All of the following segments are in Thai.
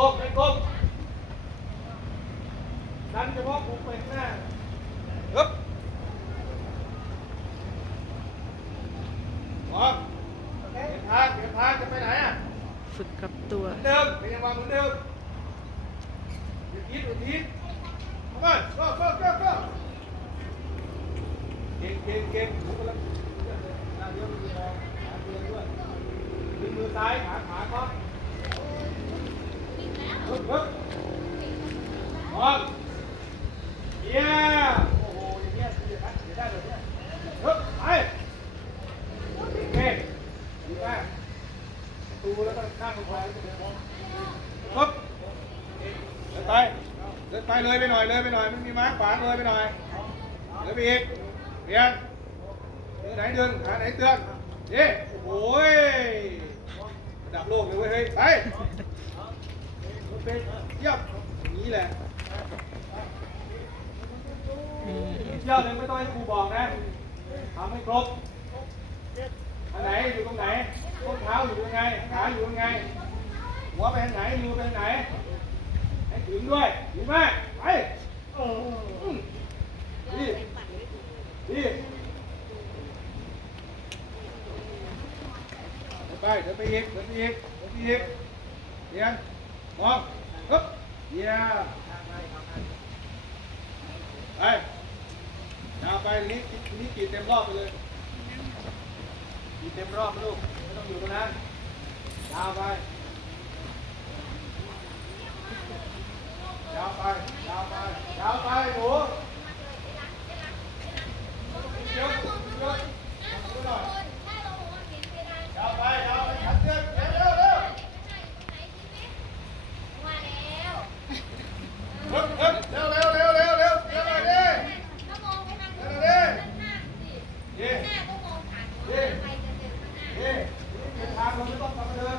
ก้มไม่ก้มดันเฉพาะพุงไปข้างหน้าฮึบพร้อมเปลี่ยนทางเปลี่ยนทางจะไปไหนอะฝึกกับตัว เหมือนเดิมเป็นยังไงเหมือนเดิมหยุดทิศหยุดทิศเข้ามาก็ก็ก็ก็เก่งเก่งเก่งหูกำลังเลื่อนเลยหน้าเลี้ยวมือรองขาเลี้ยวด้วยดึงมือซ้ายขาขาก็ฮึบฮึบพร้อมเยี่ยมโอ้โหอย่างเงี้ยเดี๋ยวนะเดี๋ยวได้เลยเนี่ยฮึบไปเก่งดีมาก ตูแล้วก็ข้างลงไปปึ๊บเดินไปเดินไปเลยไปหน่อยเลยไปหน่อยมันมีม้าขวางเลยไปหน่อยเดินไปอีกเรียนเดินไหนเดินขาไหนเตือนเย้โอ้ยระดับโลกเลยเว้ยเฮ้ยไปเยี่ยมอย่างนี้แหละเยี่ยมเลยไม่ต้องให้ครูบอกนะทำให้ครบอันไหนอยู่ตรงไหนต้นเท้าอยู่ตรงไหนขาอยู่ตรงไหนหัวไปทางไหนมือไปทางไหน ให้ถึงด้วยดีมากไปอืมดีดีเดินไปเดินไปอีกเดินไปอีกเดินไปอีกเรียนมองฮึบเยี่ยไปยาวไปนี้นี้กี่เต็มรอบไปเลยกี่เต็มรอบลูก ไม่ต้องอยู่ตรงนั้นยาวไปยาวไปยาวไปยาวไปหนูเยอะเยอะหน่อยยาวไปยาวไปขัดเชือกเร็วเร็วเร็วเร็วเร็วเร็วเร็วเร็วเร็วเร็วเร็วหน่อยดิเร็วหน่อยดิเย่เย่เย่เดินทางเราไม่ต้องกลับมาเดิน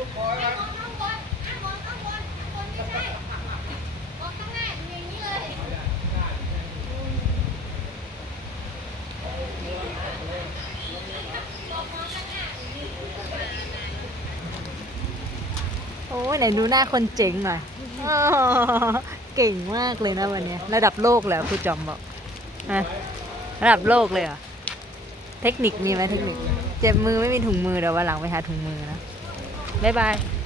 ุกคอไว้ โอ้ยไหนดูหน้าคนเจ๋งหน่อยเก่งมากเลยนะวันนี้ ระดับโลกเลยเหรอครูจอมบอกะระดับโลกเลยเหรอ เทคนิคมีไหมเทคนิค เจ็บมือไม่มีถุงมือเดี๋ยววันหลังไปหาถุงมือนะ 拜拜。